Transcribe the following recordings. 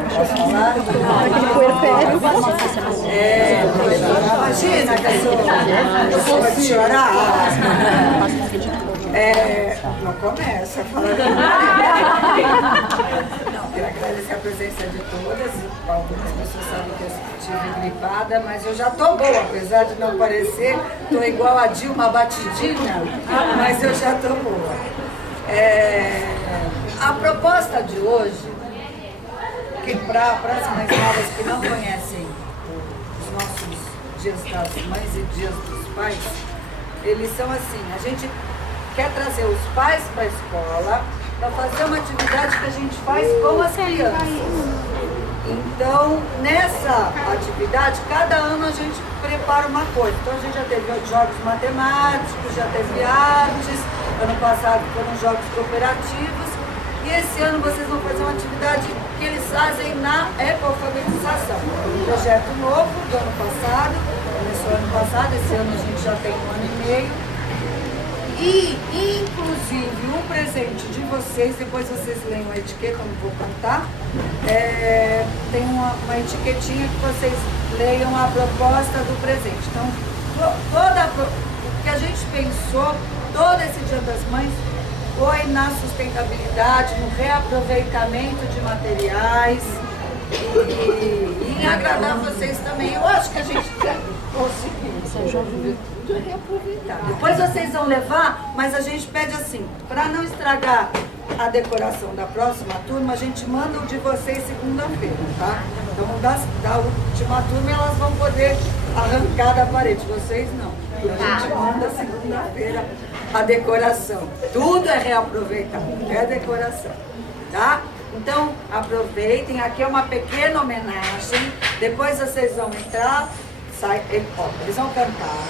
Posso falar? Imagina que eu sou de chorar. Não começa falando. Não, quero agradecer a presença de todas. Algumas pessoas sabem que eu estive gripada, mas eu já tô boa, apesar de não parecer. Tô igual a Dilma batidinha, mas eu já tô boa. A proposta de hoje, que para as mães novas que não conhecem os nossos dias das mães e dias dos pais, eles são assim, a gente quer trazer os pais para a escola para fazer uma atividade que a gente faz com as crianças. Então, nessa atividade, cada ano a gente prepara uma coisa. Então, a gente já teve jogos matemáticos, já teve artes, ano passado foram jogos cooperativos, e esse ano vocês vão fazer uma atividade que eles fazem na ecoalfabetização. Um projeto novo do ano passado, começou ano passado, esse ano a gente já tem 1 ano e meio. E, inclusive, um presente de vocês, depois vocês leem a etiqueta, não vou contar, tem uma etiquetinha que vocês leiam a proposta do presente. Então, o que a gente pensou, todo esse Dia das Mães, foi na sustentabilidade, no reaproveitamento de materiais e em agradar vocês também. Eu acho que a gente conseguiu tudo reaproveitar. Depois vocês vão levar, mas a gente pede assim, para não estragar a decoração da próxima turma, a gente manda o de vocês segunda-feira, tá? Então da última turma elas vão poder arrancar da parede, vocês não. A gente manda segunda-feira a decoração. Tudo é reaproveitado, é decoração, tá? Então, aproveitem, aqui é uma pequena homenagem, depois vocês vão entrar, eles vão cantar,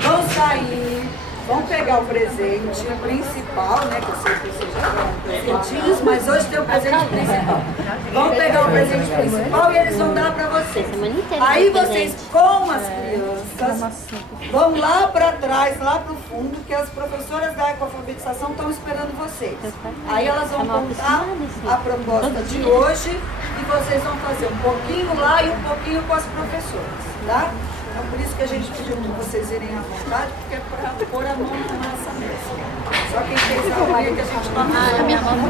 vão sair, vão pegar o presente principal, né, que eu sei que vocês já deram presentinhos, mas hoje tem o presente principal. Vão pegar o presente principal e eles vão dar para vocês. Aí vocês, com as crianças, vão lá para trás, lá para o fundo, que as professoras da ecoalfabetização estão esperando vocês. Aí elas vão contar a proposta de hoje e vocês vão fazer um pouquinho lá e um pouquinho com as professoras, tá? Então, por isso que a gente pediu para vocês irem à vontade, porque é para pôr a mão na massa mesmo. Só quem fez a unha que a gente não faz. A minha mão não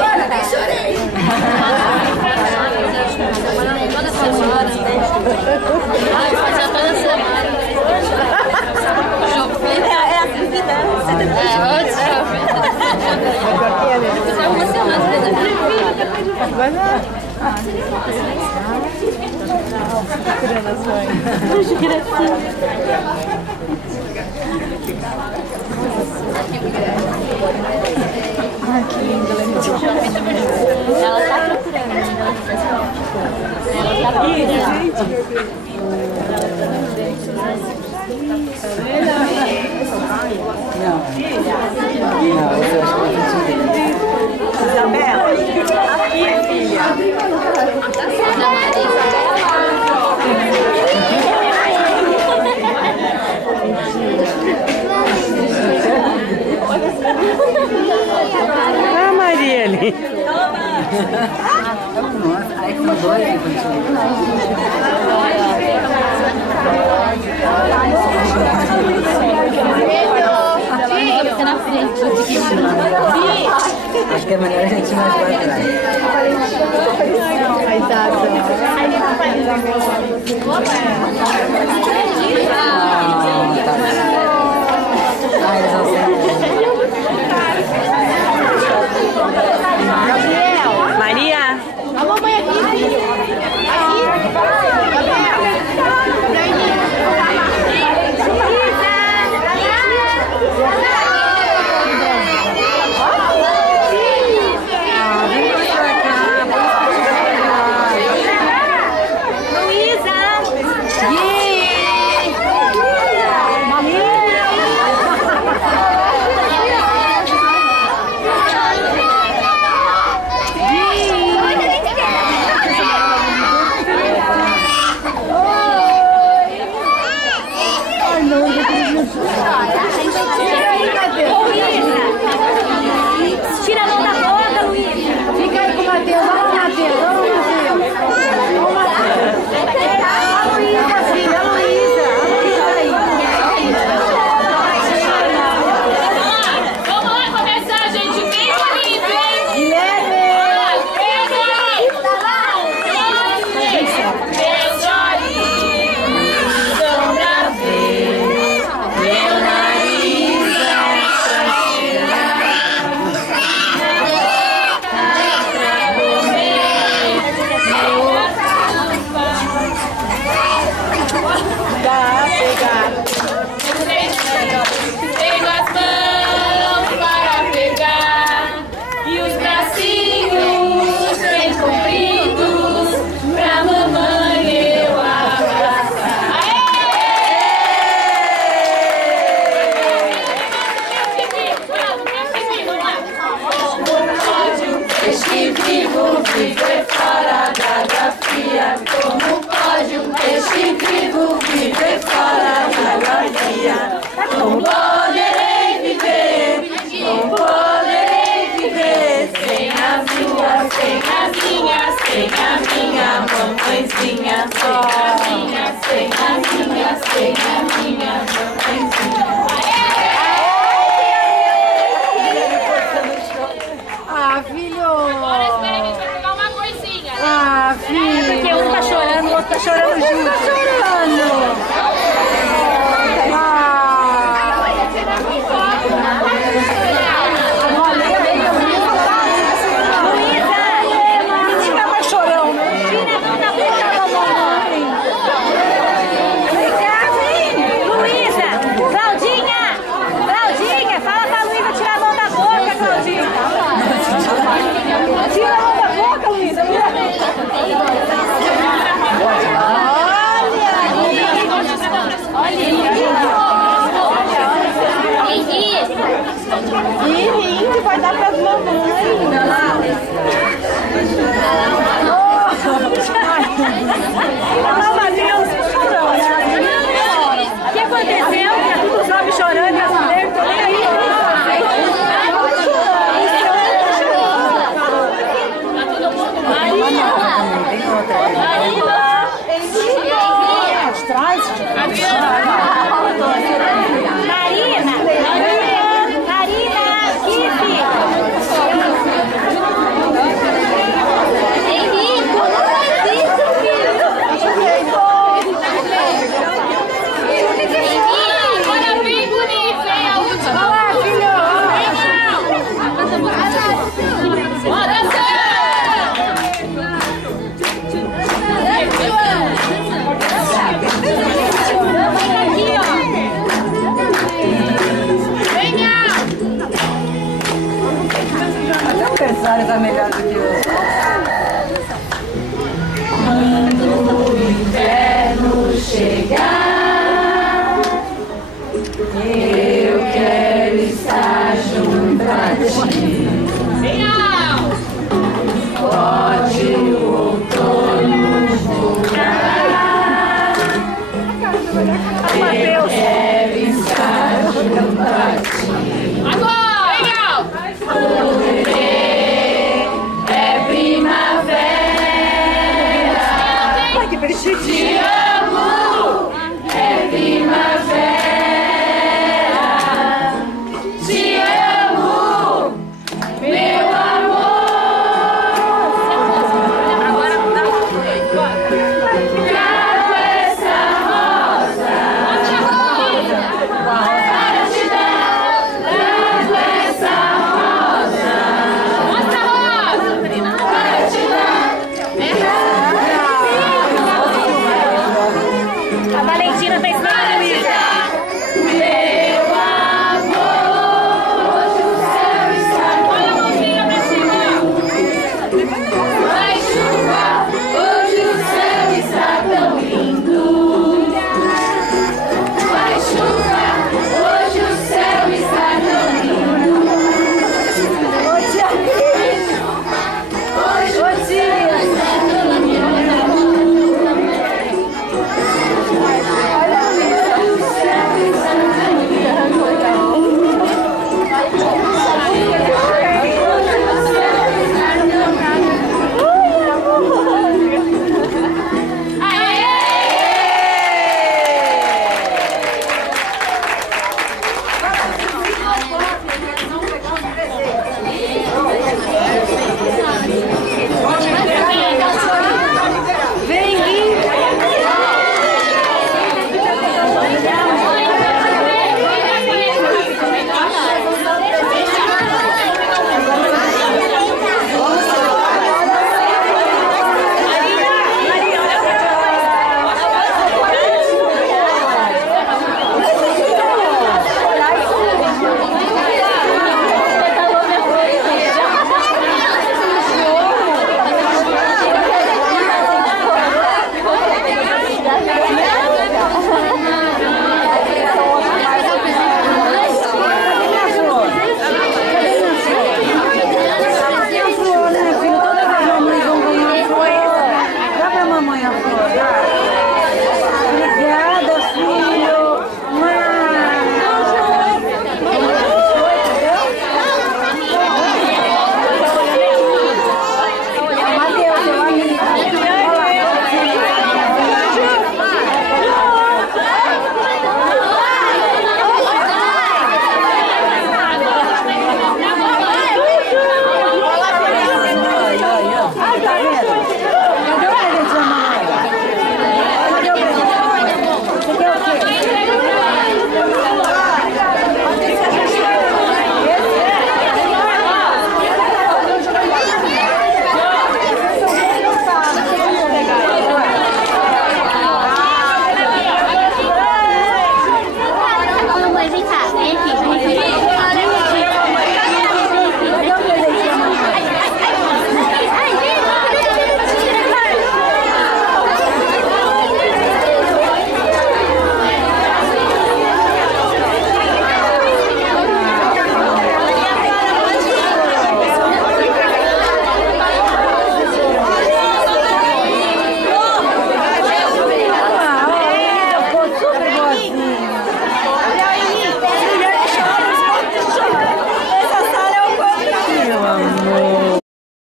olha, nem chorei. Toda semana. Fazia toda semana. É a atividade. É uma semana. Vai lá. Ai, que linda, ela tá procurando. Ela tá Isabela, aqui, filha. Ah, Marielle. Nossa, aí são dois. Na frente. Acho que é melhor a gente mais pra trás. Eles vão ser. Maria. A mamãe aqui, filho. Aqui. Que lindo, vai dar para as mamães. O que aconteceu? Todos os homens chorando e as mulheres estão nem aí. Tá melhor do que eu. Quando o inverno chegar.